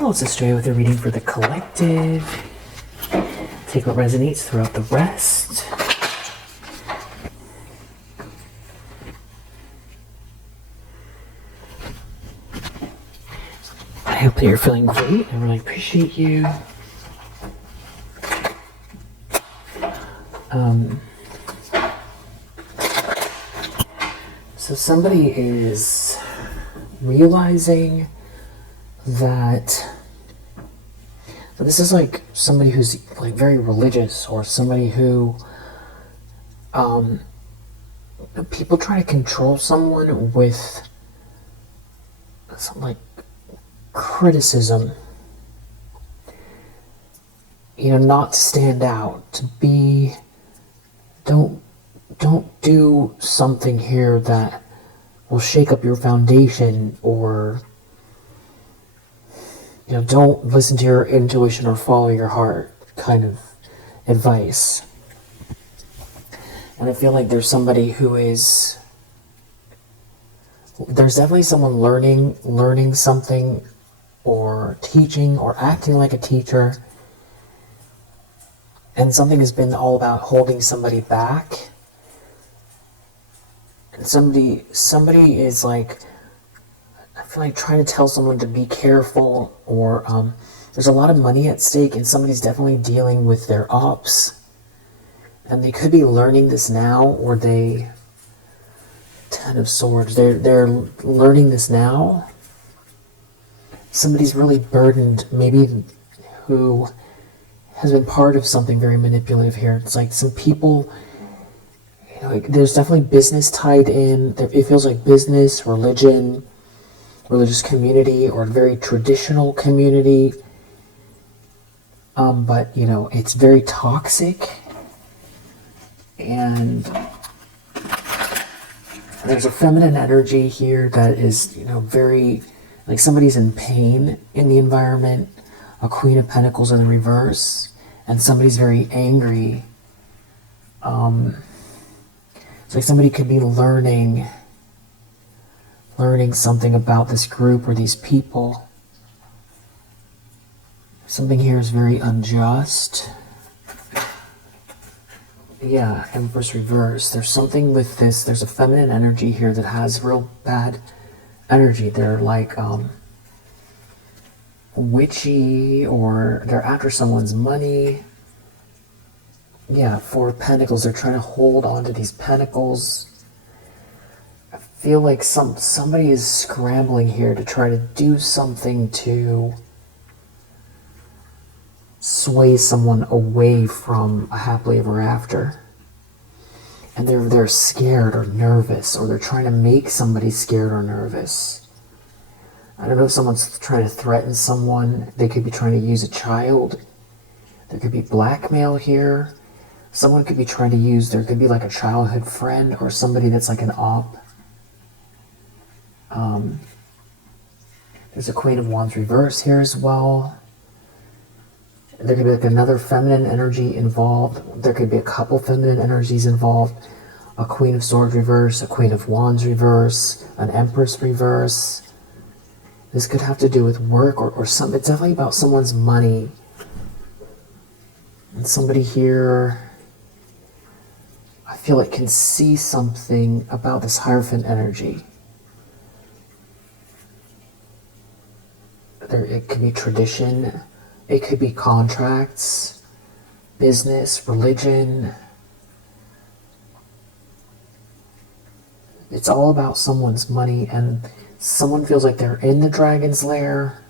Let's just stay with the reading for the collective. Take what resonates throughout the rest. I hope that you're feeling great. I really appreciate you. So somebody is realizing that, so this is like somebody who's like very religious, or somebody who people try to control someone with some like criticism, not to stand out, to be, don't do something here that will shake up your foundation, or don't listen to your intuition or follow your heart kind of advice. And I feel like there's somebody who is, there's definitely someone learning something, or teaching, or acting like a teacher, and something has been all about holding somebody back. And somebody is like, I feel like trying to tell someone to be careful, or there's a lot of money at stake, and somebody's definitely dealing with their ops, and they could be learning this now, or they, Ten of Swords, they're learning this now. Somebody's really burdened, maybe, who has been part of something very manipulative here. It's like some people, there's definitely business tied in. It feels like business, religion, religious community, or very traditional community. But, it's very toxic. And there's a feminine energy here that is, very, like somebody's in pain in the environment. A Queen of Pentacles in the reverse. And somebody's very angry. It's like somebody could be learning something about this group or these people. Something here is very unjust. Yeah, Empress reverse. There's something with this. There's a feminine energy here that has real bad energy. They're like witchy, or they're after someone's money. Yeah, Four of Pentacles. They're trying to hold on to these pentacles. I feel like somebody is scrambling here to try to do something to sway someone away from a happily ever after. And they're scared or nervous, or they're trying to make somebody scared or nervous. I don't know if someone's trying to threaten someone. They could be trying to use a child. There could be blackmail here. Someone could be trying to use, there could be like a childhood friend, or somebody that's like an op. There's a Queen of Wands reverse here as well. There could be like another feminine energy involved. There could be a couple feminine energies involved. A Queen of Swords reverse, a Queen of Wands reverse, an Empress reverse. This could have to do with work, or some. It's definitely about someone's money. And somebody here, I feel like, can see something about this Hierophant energy. It could be tradition. It could be contracts, business, religion. It's all about someone's money, and someone feels like they're in the dragon's lair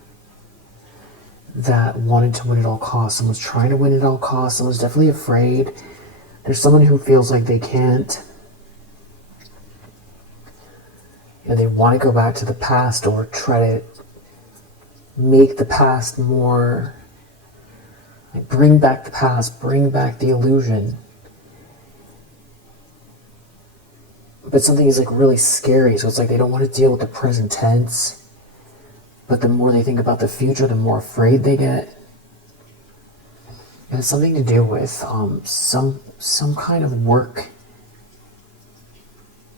that wanted to win at all costs. Someone's trying to win at all costs. Someone's definitely afraid. There's someone who feels like they can't. They want to go back to the past, or try to make the past more, like bring back the past, bring back the illusion. But something is like really scary, so it's like they don't want to deal with the present tense. But the more they think about the future, the more afraid they get. And it's something to do with some kind of work.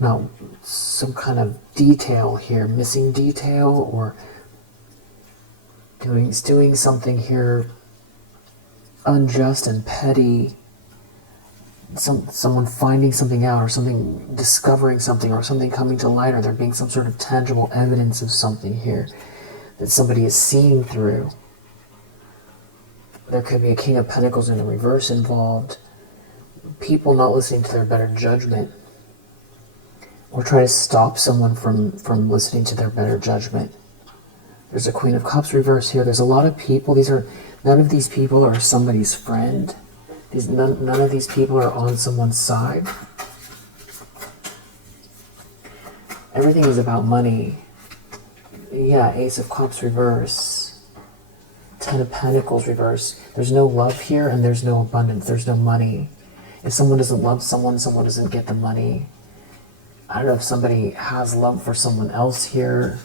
No, some kind of detail here, missing detail, or doing something here unjust and petty. Someone finding something out, or something, discovering something, or something coming to light, or there being some sort of tangible evidence of something here that somebody is seeing through. There could be a King of Pentacles in the reverse involved. People not listening to their better judgment, or trying to stop someone from listening to their better judgment. There's a Queen of Cups reverse here. There's a lot of people. None of these people are somebody's friend. None of these people are on someone's side. Everything is about money. Yeah, Ace of Cups reverse. Ten of Pentacles reverse. There's no love here, and there's no abundance. There's no money. If someone doesn't love someone doesn't get the money. I don't know if somebody has love for someone else here,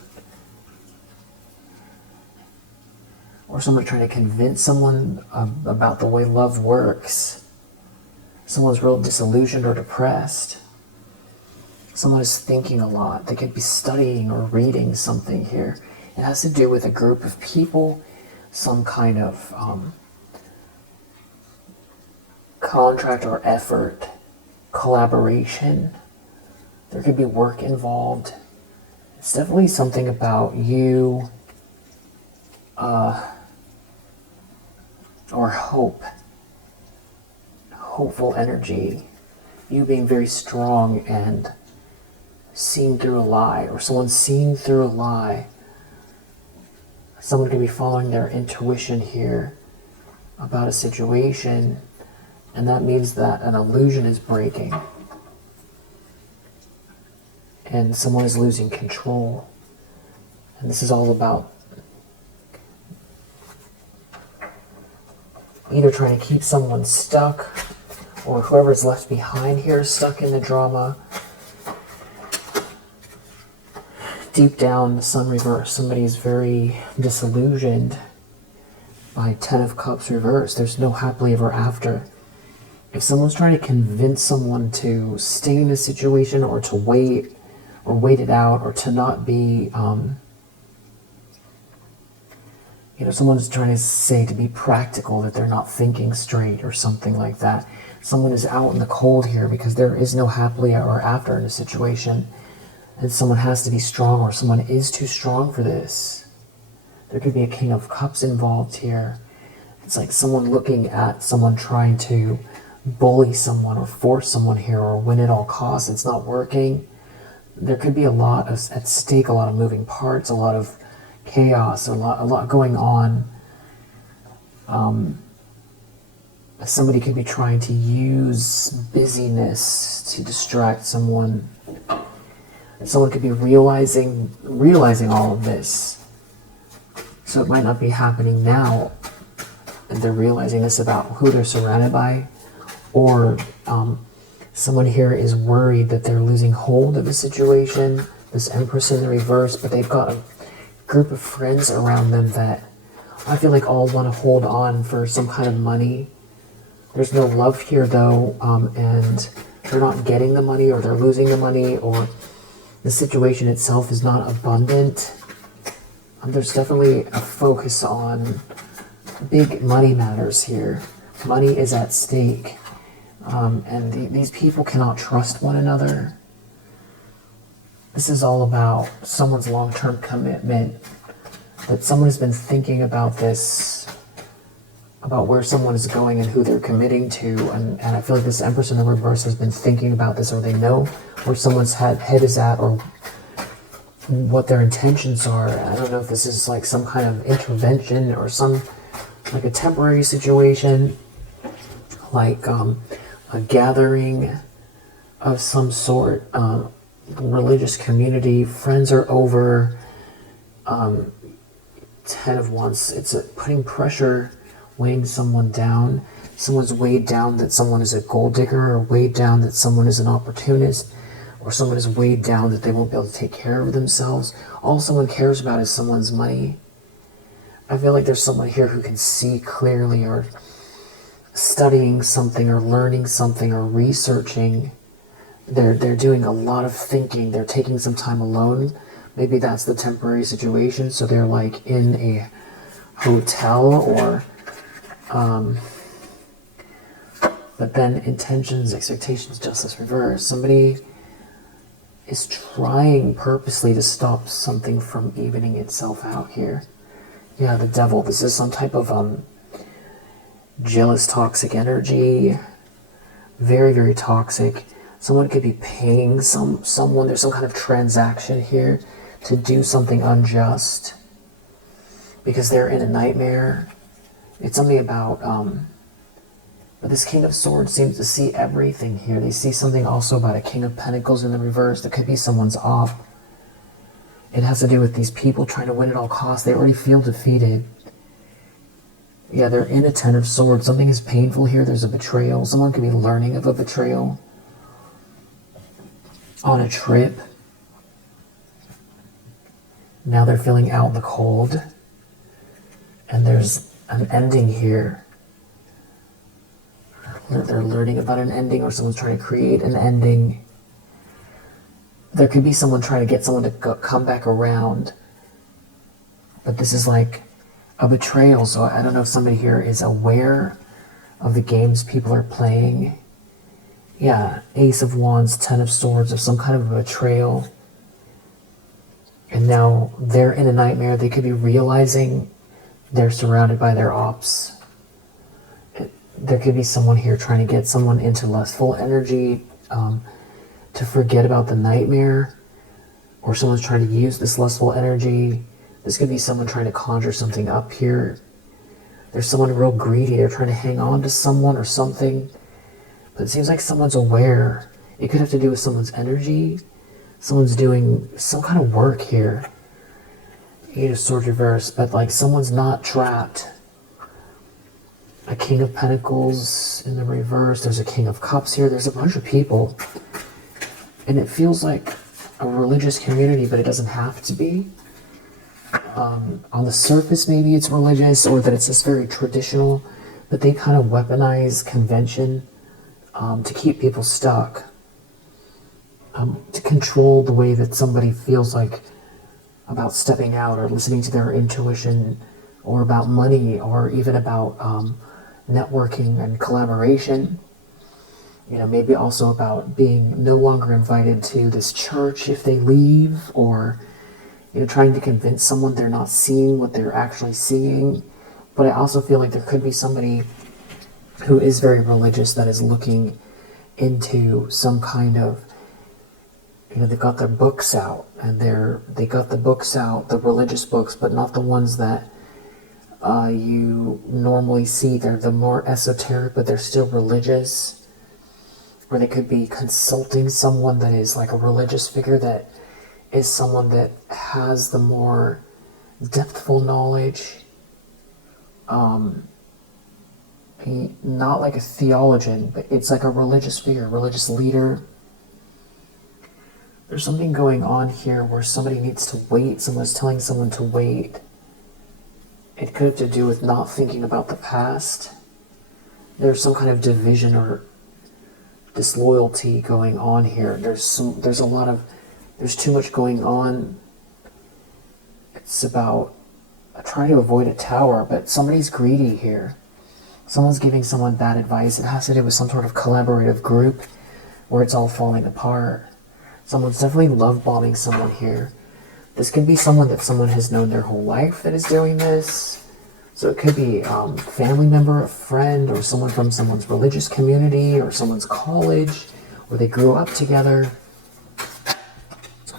or someone trying to convince someone about the way love works. Someone's real disillusioned or depressed. Someone is thinking a lot. They could be studying or reading something here. It has to do with a group of people, some kind of contract or effort, collaboration. There could be work involved. It's definitely something about you, or hope, hopeful energy, you being very strong and seeing through a lie, or someone seeing through a lie. Someone could be following their intuition here about a situation, and that means that an illusion is breaking, and someone is losing control. And this is all about either trying to keep someone stuck, or whoever's left behind here is stuck in the drama. Deep down, the Sun reverse, somebody is very disillusioned by Ten of Cups reverse. There's no happily ever after. If someone's trying to convince someone to stay in a situation, or to wait, or wait it out, or to not be, someone's trying to say to be practical, that they're not thinking straight or something like that. Someone is out in the cold here because there is no happily ever after in a situation. And someone has to be strong, or someone is too strong for this. There could be a King of Cups involved here. It's like someone looking at someone trying to bully someone or force someone here, or win at all costs. It's not working. There could be a lot at stake, a lot of moving parts, a lot of chaos, a lot going on. Somebody could be trying to use busyness to distract someone. Someone could be realizing all of this. So it might not be happening now, and they're realizing this about who they're surrounded by, or someone here is worried that they're losing hold of the situation. This Empress in the reverse, but they've got a group of friends around them that I feel like all want to hold on for some kind of money. There's no love here though, and they're not getting the money, or they're losing the money, or the situation itself is not abundant. There's definitely a focus on big money matters here. Money is at stake, and these people cannot trust one another. This is all about someone's long-term commitment, that someone has been thinking about this, about where someone is going and who they're committing to, and I feel like this Empress in the reverse has been thinking about this, or they know where someone's head is at, or what their intentions are. I don't know if this is like some kind of intervention, or like a temporary situation, like a gathering of some sort, religious community, friends are over. Ten of Wands, it's putting pressure, weighing someone down. Someone's weighed down that someone is a gold digger, or weighed down that someone is an opportunist, or someone is weighed down that they won't be able to take care of themselves. All someone cares about is someone's money. I feel like there's someone here who can see clearly, or studying something, or learning something, or researching. They're doing a lot of thinking. They're taking some time alone. Maybe that's the temporary situation. So they're like in a hotel, or but then intentions, expectations, justice, reverse. Somebody is trying purposely to stop something from evening itself out here. Yeah, the devil. This is some type of jealous, toxic energy. Very, very toxic. Someone could be paying someone. There's some kind of transaction here to do something unjust because they're in a nightmare. It's something about but this King of Swords seems to see everything here. They see something also about a King of Pentacles in the reverse. That could be someone's off. It has to do with these people trying to win at all costs. They already feel defeated. Yeah, they're in a Ten of Swords. Something is painful here. There's a betrayal. Someone could be learning of a betrayal on a trip. Now they're feeling out in the cold. And there's an ending here. They're learning about an ending, or someone's trying to create an ending. There could be someone trying to get someone to come back around. But this is like a betrayal, so I don't know if somebody here is aware of the games people are playing. Yeah, Ace of Wands, Ten of Swords, of some kind of a betrayal. And now they're in a nightmare. They could be realizing they're surrounded by their ops. There could be someone here trying to get someone into lustful energy, to forget about the nightmare, or someone's trying to use this lustful energy. This could be someone trying to conjure something up here. There's someone real greedy. They're trying to hang on to someone or something. But it seems like someone's aware. It could have to do with someone's energy. Someone's doing some kind of work here. Eight of Swords reverse, but like someone's not trapped. A King of Pentacles in the reverse. There's a King of Cups here. There's a bunch of people. And it feels like a religious community, but it doesn't have to be. On the surface, maybe it's religious, or that it's just very traditional, but they kind of weaponize convention to keep people stuck, to control the way that somebody feels like about stepping out or listening to their intuition, or about money, or even about networking and collaboration. You know, maybe also about being no longer invited to this church if they leave, or you know, trying to convince someone they're not seeing what they're actually seeing. But I also feel like there could be somebody who is very religious that is looking into some kind of, you know, they've got their books out, and they got the books out, the religious books, but not the ones that you normally see. They're the more esoteric, but they're still religious. Or they could be consulting someone that is like a religious figure, that is someone that has the more depthful knowledge. Not like a theologian, but it's like a religious figure, religious leader. There's something going on here where somebody needs to wait. Someone's telling someone to wait. It could have to do with not thinking about the past. There's some kind of division or disloyalty going on here. There's too much going on. It's about trying to avoid a tower, but somebody's greedy here. Someone's giving someone bad advice. It has to do with some sort of collaborative group where it's all falling apart. Someone's definitely love bombing someone here. This could be someone that someone has known their whole life that is doing this. So it could be a family member, a friend, or someone from someone's religious community, or someone's college, where they grew up together.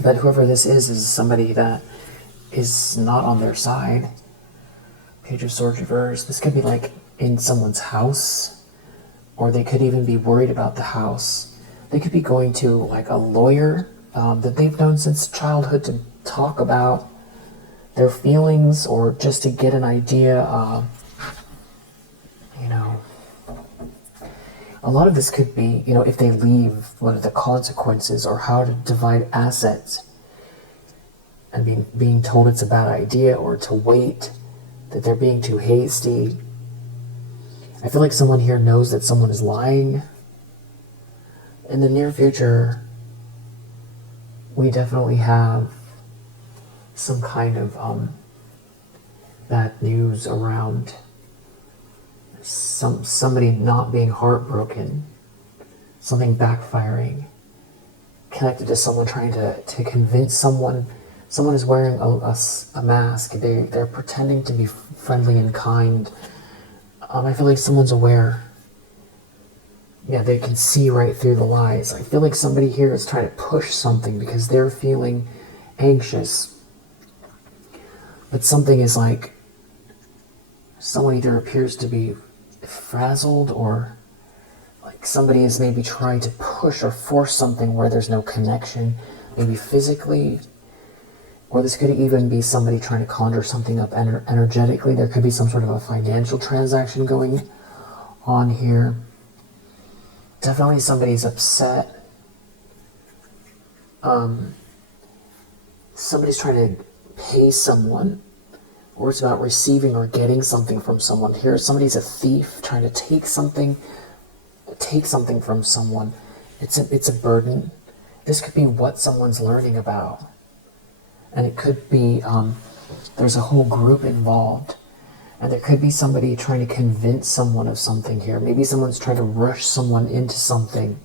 But whoever this is somebody that is not on their side. Page of Swords reverse. This could be like in someone's house, or they could even be worried about the house. They could be going to like a lawyer that they've known since childhood to talk about their feelings, or just to get an idea of, you know, a lot of this could be, you know, if they leave, what are the consequences, or how to divide assets, and being told it's a bad idea, or to wait, that they're being too hasty. I feel like someone here knows that someone is lying. In the near future, we definitely have some kind of bad news around somebody not being heartbroken, something backfiring, connected to someone trying to convince someone is wearing a mask. They're pretending to be friendly and kind. I feel like someone's aware. Yeah, they can see right through the lies. I feel like somebody here is trying to push something because they're feeling anxious. But something is like, someone either appears to be frazzled, or like somebody is maybe trying to push or force something where there's no connection, maybe physically. Or this could even be somebody trying to conjure something up energetically. There could be some sort of a financial transaction going on here. Definitely somebody's upset. Somebody's trying to pay someone, or it's about receiving or getting something from someone. Here, somebody's a thief trying to take something from someone. It's a burden. This could be what someone's learning about. And it could be, there's a whole group involved. And there could be somebody trying to convince someone of something here. Maybe someone's trying to rush someone into something.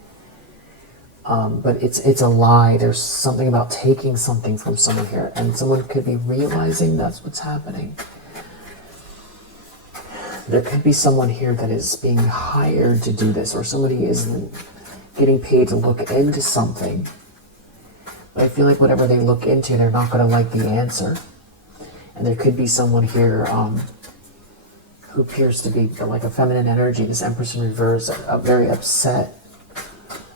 But it's a lie. There's something about taking something from someone here. And someone could be realizing that's what's happening. There could be someone here that is being hired to do this, or somebody is getting paid to look into something. But I feel like whatever they look into, they're not going to like the answer. And there could be someone here who appears to be like a feminine energy, this Empress in reverse, very upset.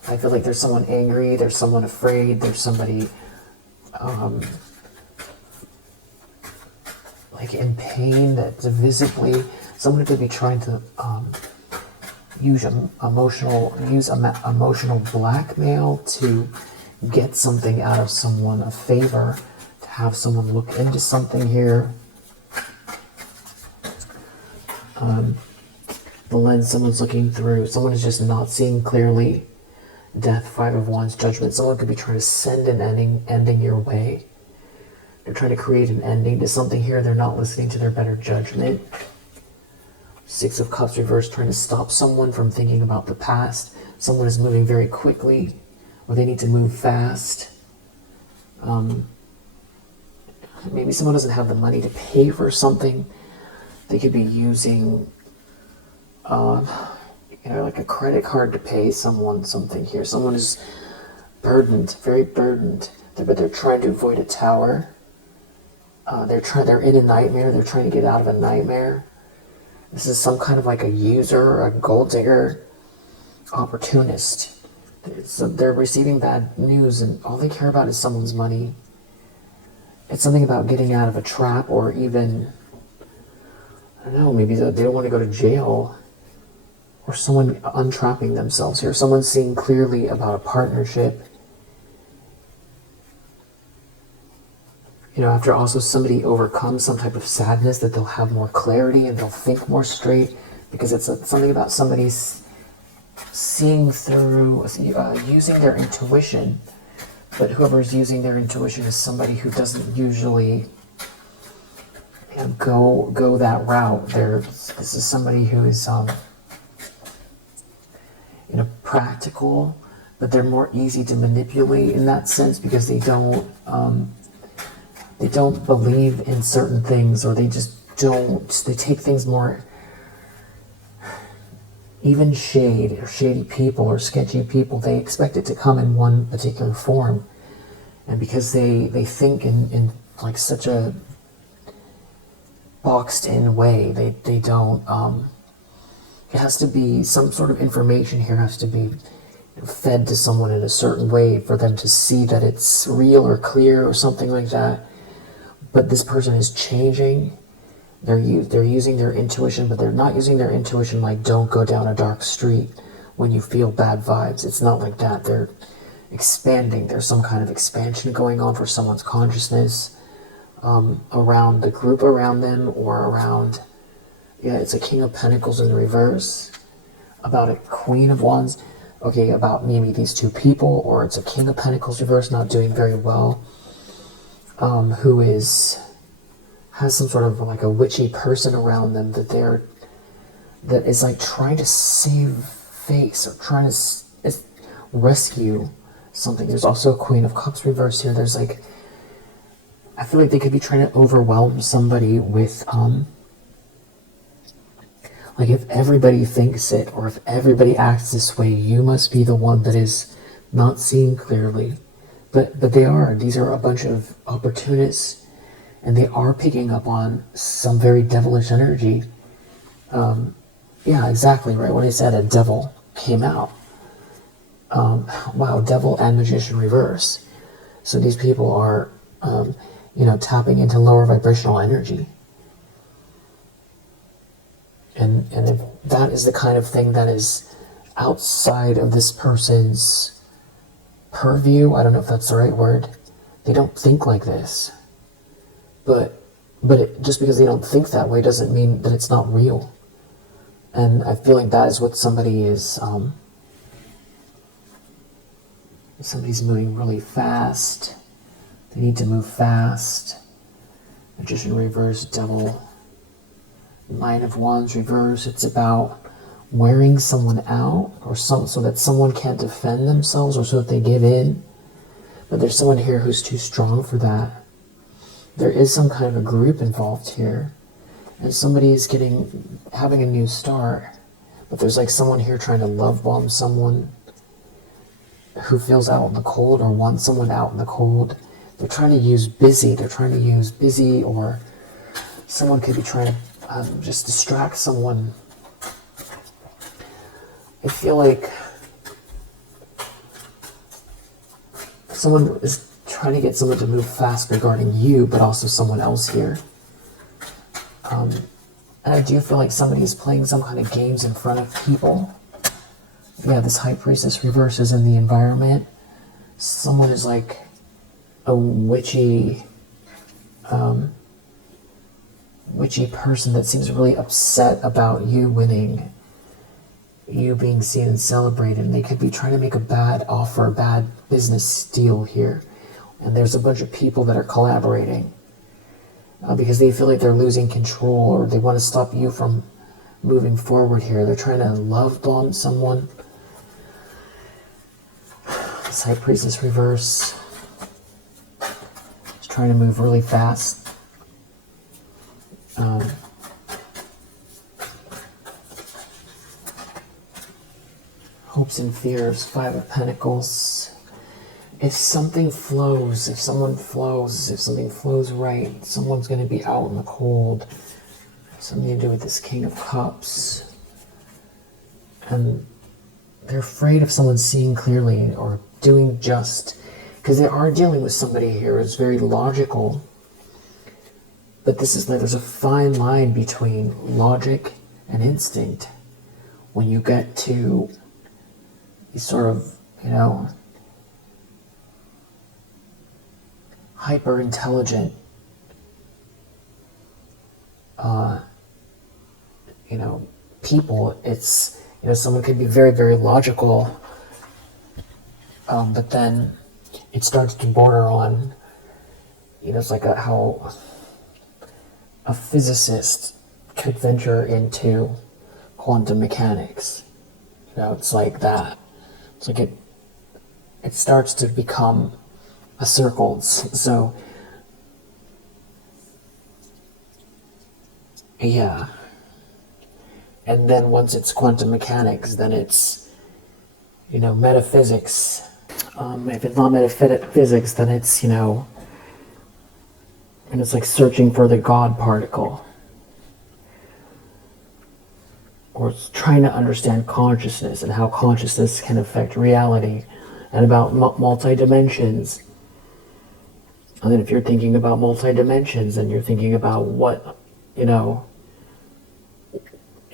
I feel like there's someone angry, there's someone afraid, there's somebody like in pain, that's visibly, someone could be trying to use emotional blackmail to get something out of someone, a favor, to have someone look into something here. The lens someone's looking through, someone is just not seeing clearly. Death, Five of Wands, Judgment. Someone could be trying to send an ending your way. They're trying to create an ending to something here. They're not listening to their better judgment. Six of Cups reversed, trying to stop someone from thinking about the past. Someone is moving very quickly, or they need to move fast. Maybe someone doesn't have the money to pay for something. They could be using like a credit card to pay someone something here. Someone is burdened, very burdened, but they're trying to avoid a tower. They're in a nightmare. They're trying to get out of a nightmare. This is some kind of like a user, a gold digger, opportunist. So they're receiving bad news, and all they care about is someone's money. It's something about getting out of a trap, or even, I don't know, maybe they don't want to go to jail. Or someone untrapping themselves here. Someone seeing clearly about a partnership. After also somebody overcomes some type of sadness, that they'll have more clarity and they'll think more straight, because it's something about somebody seeing through, using their intuition. But whoever's using their intuition is somebody who doesn't usually go that route. This is somebody who is practical, but they're more easy to manipulate in that sense, because they don't believe in certain things, or they just don't. They take things more, even shady people or sketchy people. They expect it to come in one particular form, and because they think in like such a boxed in way, they don't. It has to be, some sort of information here has to be fed to someone in a certain way for them to see that it's real or clear or something like that. But this person is changing. They're using their intuition, but they're not using their intuition like, don't go down a dark street when you feel bad vibes. It's not like that. They're expanding. There's some kind of expansion going on for someone's consciousness around the group around them, or around... Yeah, it's a King of Pentacles in the reverse, about a Queen of Wands. Okay, about maybe these two people, or it's a King of Pentacles reverse, not doing very well, who is has some sort of like a witchy person around them that is like trying to save face or trying to rescue something. There's also a Queen of Cups reverse here. There's like, I feel like they could be trying to overwhelm somebody with like, if everybody thinks it or if everybody acts this way, you must be the one that is not seeing clearly. But these are a bunch of opportunists, and they are picking up on some very devilish energy. Yeah, exactly right. When I said a devil came out. Wow, devil and magician reverse. So these people are, tapping into lower vibrational energy. And if that is the kind of thing that is outside of this person's purview, I don't know if that's the right word, they don't think like this. But just because they don't think that way doesn't mean that it's not real. And I feel like that is what somebody is, somebody's moving really fast. They need to move fast. Magician reverse, devil. Nine of Wands reverse. It's about wearing someone out, or so that someone can't defend themselves, or so that they give in. But there's someone here who's too strong for that. There is some kind of a group involved here, and somebody is having a new start. But there's like someone here trying to love bomb someone who feels out in the cold or wants someone out in the cold. They're trying to use busy. Or someone could be trying to just distract someone. I feel like someone is trying to get someone to move fast regarding you, but also someone else here. And I do feel like somebody is playing some kind of games in front of people. Yeah, this High Priestess reverse is in the environment. Someone is like a witchy person that seems really upset about you winning, you being seen and celebrated. And they could be trying to make a bad offer, a bad business deal here. And there's a bunch of people that are collaborating because they feel like they're losing control, or they want to stop you from moving forward here. They're trying to love bomb someone. This High Priestess reverse is trying to move really fast. Hopes and fears, Five of Pentacles. If something flows, if something flows right, someone's going to be out in the cold. Something to do with this King of Cups. And they're afraid of someone seeing clearly or doing just, because they are dealing with somebody here who's very logical. But this is like, there's a fine line between logic and instinct. When you get to these sort of, hyper intelligent, people, it's, someone could be very, very logical, but then it starts to border on, it's like how a physicist could venture into quantum mechanics. It's like that. It's like it starts to become a circle. So, yeah. And then once it's quantum mechanics, then it's, metaphysics. If it's not metaphysics, then it's, and it's like searching for the God particle. Or it's trying to understand consciousness and how consciousness can affect reality, and about multi-dimensions. And then if you're thinking about multi-dimensions, then you're thinking about what, if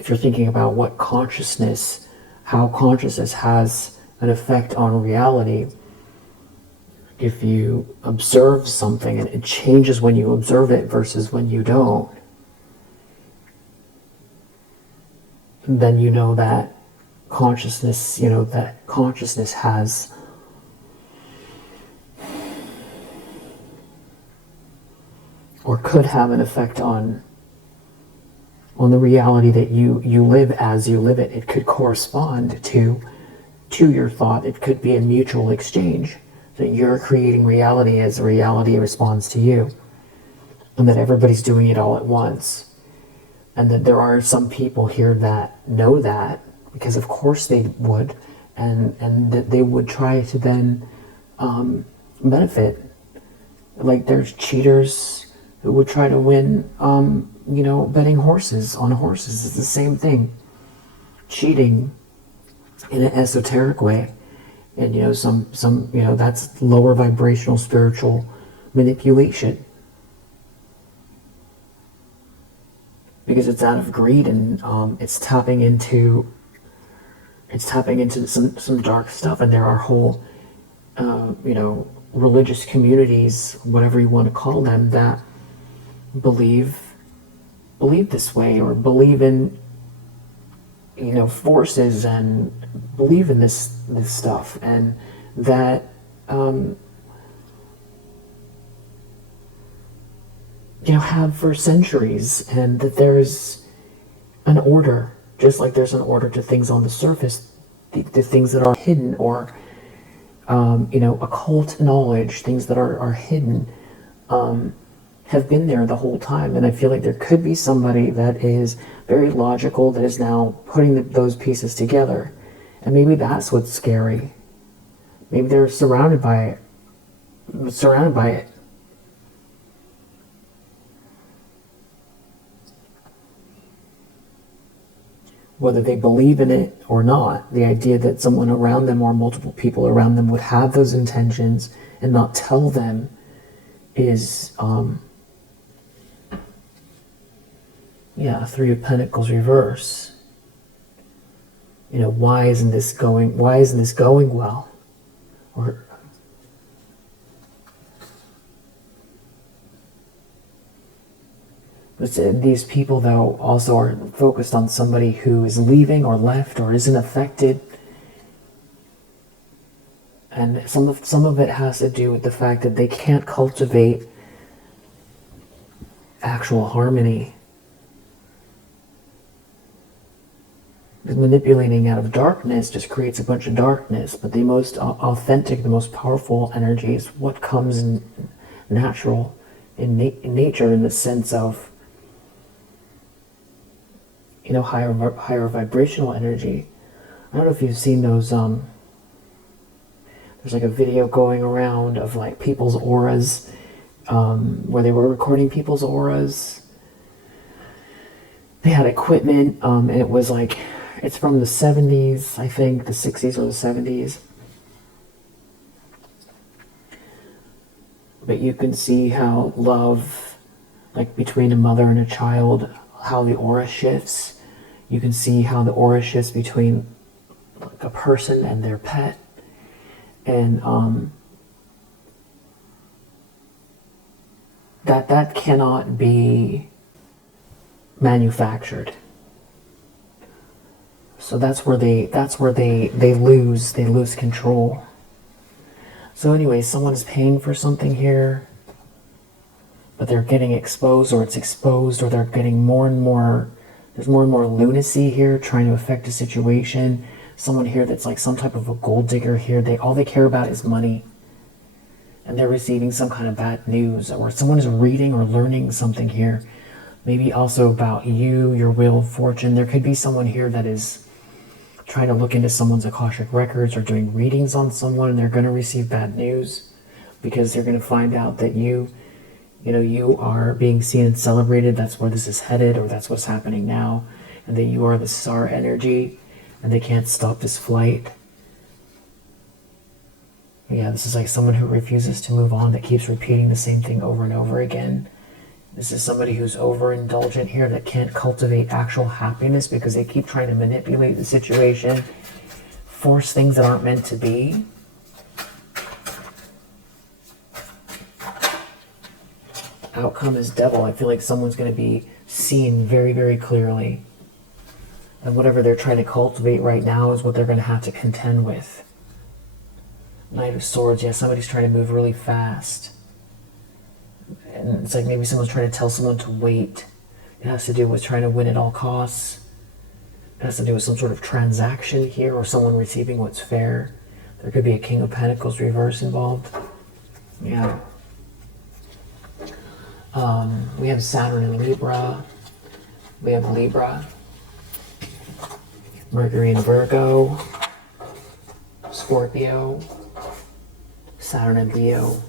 you're thinking about what consciousness, how consciousness has an effect on reality. If you observe something and it changes when you observe it versus when you don't, then that consciousness, that consciousness has or could have an effect on the reality that you live as you live it. It could correspond to your thought. It could be a mutual exchange, that you're creating reality as reality responds to you, and that everybody's doing it all at once. And that there are some people here that know that, because of course they would, and that they would try to then benefit. Like there's cheaters who would try to win, betting horses on horses. It's the same thing. Cheating in an esoteric way. And some that's lower vibrational spiritual manipulation. Because it's out of greed, and it's tapping into some dark stuff. And there are whole religious communities, whatever you want to call them, that believe this way, or believe in forces, and believe in this stuff, and that have for centuries, and that there's an order, just like there's an order to things on the surface, the things that are hidden, or occult knowledge, things that are hidden, have been there the whole time. And I feel like there could be somebody that is very logical, that is now putting those pieces together. And maybe that's what's scary. Maybe they're surrounded by it. Whether they believe in it or not, the idea that someone around them or multiple people around them would have those intentions and not tell them is, Three of Pentacles reverse. Why isn't this going well? Or these people, though, also are focused on somebody who is leaving or left or isn't affected. And some of it has to do with the fact that they can't cultivate actual harmony. Because manipulating out of darkness just creates a bunch of darkness. But the most authentic, the most powerful energy is what comes in natural, in nature, in the sense of higher vibrational energy. I don't know if you've seen those, there's like a video going around of like people's auras, where they were recording people's auras. They had equipment, and it was like, it's from the 70s, I think, the 60s or the 70s. But you can see how love, like between a mother and a child, how the aura shifts. You can see how the aura shifts between like a person and their pet. And that cannot be manufactured. So that's where they lose control. So anyway, someone is paying for something here, but they're getting exposed, or it's exposed, or they're getting more and more, there's more and more lunacy here trying to affect a situation. Someone here that's like some type of a gold digger here, all they care about is money. And they're receiving some kind of bad news, or someone is reading or learning something here. Maybe also about you, your wheel of fortune. There could be someone here that is trying to look into someone's Akashic records or doing readings on someone, and they're going to receive bad news because they're going to find out that you are being seen and celebrated. That's where this is headed, or that's what's happening now, and that you are the star energy, and they can't stop this flight. Yeah, this is like someone who refuses to move on, that keeps repeating the same thing over and over again. This is somebody who's overindulgent here, that can't cultivate actual happiness because they keep trying to manipulate the situation, force things that aren't meant to be. Outcome is devil. I feel like someone's going to be seen very, very clearly. And whatever they're trying to cultivate right now is what they're going to have to contend with. Knight of Swords. Yeah, somebody's trying to move really fast. And it's like maybe someone's trying to tell someone to wait. It has to do with trying to win at all costs. It has to do with some sort of transaction here, or someone receiving what's fair. There could be a King of Pentacles reverse involved. Yeah. We have Saturn in Libra. We have Libra. Mercury in Virgo. Scorpio. Saturn in Leo.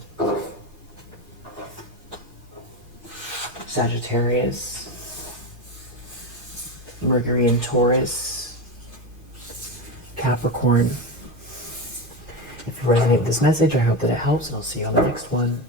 Sagittarius. Mercury in Taurus. Capricorn. If you resonate with this message, I hope that it helps, and I'll see you on the next one.